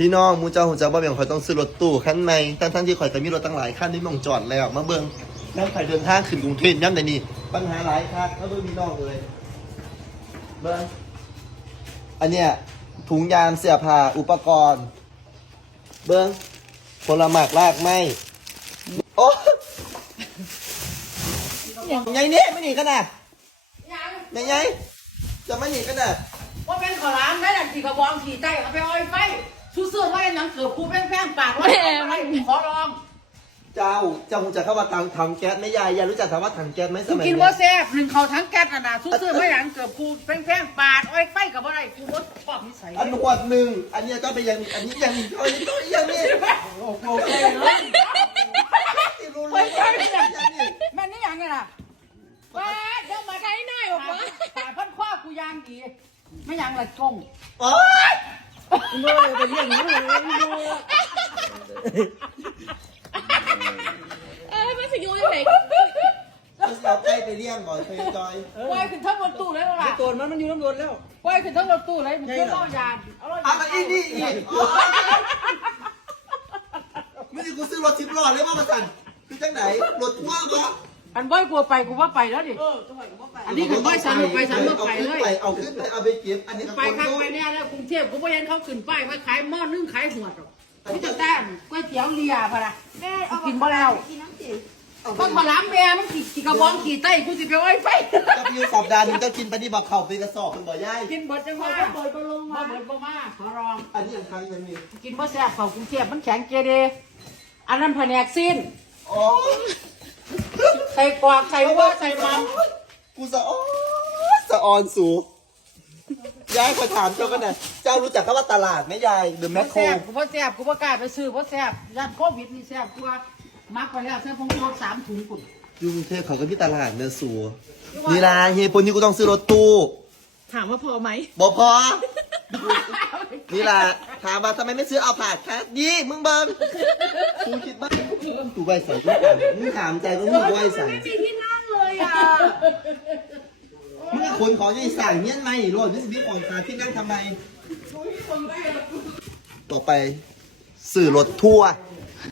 พี่น้องมูเจ้าหูเจ้าบ่เบี่ยงข่อยต้องซื้อรถตู้คันใหม่ทั้งที่ข่อยก็มีรถตั้งหลายคันที่มองจอดแล้วมาเบิ่งนั่งข่อยเดินทางขึ้นกรุงเทพย่ำแต่นี่ปัญหาหลายครับมาเบิ่งพี่น้องเลยเบิ่งอันเนี้ยถุงยางเสื้อผ้าอุปกรณ์เบิ่งผลหมากลากไม้โอ้ยังไงเนี่ยไม่หนีกันน่ะยังไงจะไม่หนีกันน่ะว่าเป็นขอร้านได้แต่ขี่กระบองขี่ใจเอาไปอ้อยไฟซื่อๆว่าหนังเกือบคูแป้งปากว่าขอลองเจ้าหูจะเข้ามาถังแก๊สไม่ยายรู้จักคำว่าถังแก๊สไหมสมัยนี้กินว่าแซ่บหนึ่งเขาทั้งแก๊สน่ะซื่อๆว่าหนังเกือบคูแป้งปากอ้อยไฟกับอะไรกูว่าชอบนิสัยอันขวดหนึ่งอันนี้ก็ไปยังอันนี้ยังอันนี้ก็ยังนี่โอ้โหเลยรู้เลยแม่นี่ยังไงล่ะว้าเดี๋ยวมาใช้หน่อยบอกว่าแต่พันคว้ากูยางดีไม่ยังละกงโอ้ยโน่เลยเป็นอย่างนี้เลยไม่สยูยังไงเอาใกล้ไปเลี้ยงบ่อยไปจอยปล่อยขึ้นทั้งรถตู้เลยล่ะตัวมันอยู่น้ำรถแล้วปล่อยขึ้นทั้งรถตู้เลยมันเพื่อล่อยานเอาอีนี่อีไม่ได้กูซื้อรถ10 ล้อเลยว่ามาสั่นคือจังไหนรถทั่วบ่อันบ่อยกลัวไปกูว่าไปแล้วดิอันนี้คือบ่อยสนุกไปสนุกไปเลยเอาขึ้นไปเอาไปเก็บอันนี้ไปข้างไปเนี่ยแล้วกรุงเทพกูไม่เห็นเขาขึ้นป้ายว่าขายหม้อนึ่งขายหัวหรอกนี่จะแต้มก๋วยเตี๋ยวเรียพะนะกินบ่แล้วต้องมาล้างแม่มันขี่กระบองขี่ไต้กูสิไปอ้อยไฟจะมีสัปดาห์นึงจะกินปฏิบัติเข่าไปกระสอบเป็นบ่ย่ายกินเบิดจังว่าเบิดบ่ลงมาเบิดบ่มาขอรองอันนี้อย่างครั้งยังมีกินบ่แซ่บเขากรุงเทพมันแข็งเกเรอันนั้นแผนกสิ้นโอ้ใส่กวาดใส่วัวใส่มันกูสะออนสูยายขอถามเจ้ากันหน่อยเจ้ารู้จักคำว่าตลาดไหมยายเดอะแมคโครกูบ่แซ่บกูบ่กล้าไปซื้อบ่แซ่บยันโควิดนี่แซ่บกูว่ามักไปแล้วเส้นพงรถ3 ถุงกุ่นยุ่งเทพเขาก็ที่ตลาดเนื้อสูนี่ล่ะเฮียปุ่นนี่กูต้องซื้อรถตู้ถามว่าพอไหมบอกพอนี่ล่ะถามว่าทำไมไม่ซื้อเอาผาดแคสนี่มึงเบิ้งกูคิดบ้างกูไว้ใส่ทุกอย่างมึงถามใจว่ามึงไว้ใส่ไม่มีที่นั่งเลยอ่ะมึงคนของยี่ใส่เงี้ยไหมรถนี่สิพี่ของตาที่นั่งทำไมต่อไปสื่อรถทัวร์